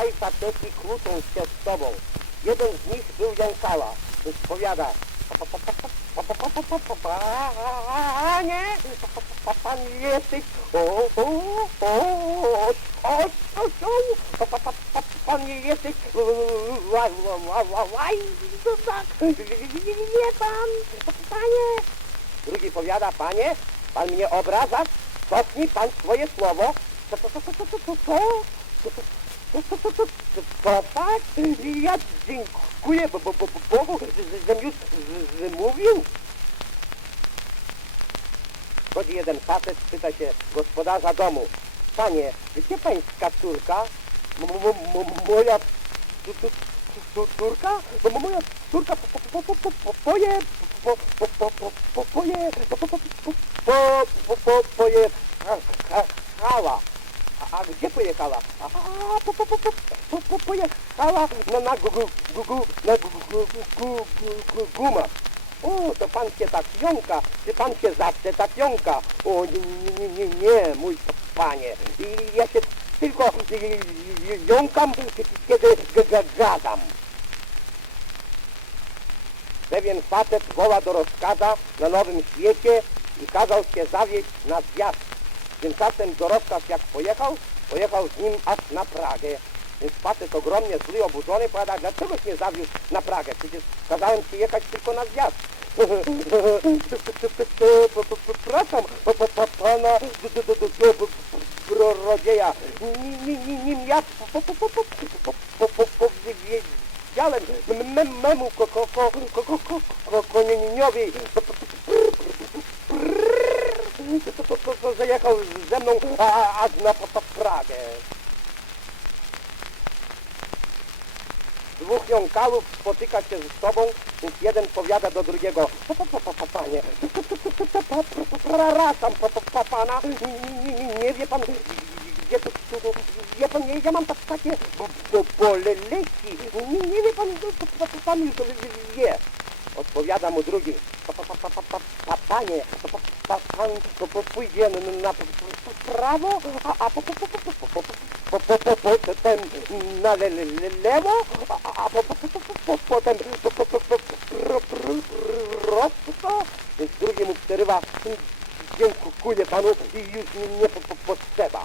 dwaj faceci kłócą się z sobą. Jeden z nich był jąkała, więc powiada Panie, pan jesteś, o, o, o, o, o, pan jesteś, to tak, nie pan, panie. Drugi powiada, panie, pan mnie obraża, cofnij pan swoje słowo. Co, co, co, co, co, co, co, tak, ja dziękuję Bogu, że, że już wymówił. Chodzi jeden facet, pyta się gospodarza domu. Panie, gdzie pańska córka? Moja córka? Moja córka poje... poje... poje... pojechała. A, gdzie pojechała? A, po, po, po, po, po, po, pojechała na, na, gu, gu, gu, na gu, gu, gu, gu, gu, gu, gumach. O, to pan się tak jąka, czy pan się zawsze tak jąka? O, nie, nie, nie, nie, mój panie. I ja się tylko jąkam, kiedy gadam. Pewien facet woła do rozkaza na Nowym Świecie i kazał się zawieźć na zjazd. Tymczasem Doroskas jak pojechał, pojechał z nim aż na Pragę. Więc facet ogromnie zły, oburzony, powiada, dlaczegoś mnie zawiózł na Pragę? Przecież kazałem ci jechać tylko na zjazd. Przepraszam, pana rodzieja, nim ja powiedziałem memu konieniowi, co zajechał ze mną aż na Pragę. Dwóch jąkalów spotyka się z sobą, więc jeden powiada do drugiego Panie, przepraszam pana, nie wie pan, gdzie to cudu, wie pan, ja mam takie boleleki, nie wie pan, pan już wie. Odpowiada mu drugi, panie, pa, pa, pa, pan to, to pójdzie na, prawo, a, a po, po, po, po, po, po, po, po, po, po, po, ten na le, le, le, lewo, a, a po, po, po, po, po, po, potem po, po, po, po, pro, pro, prosto, więc drugi mu przerywa, dziękuję panu i już mi nie po, po, potrzeba.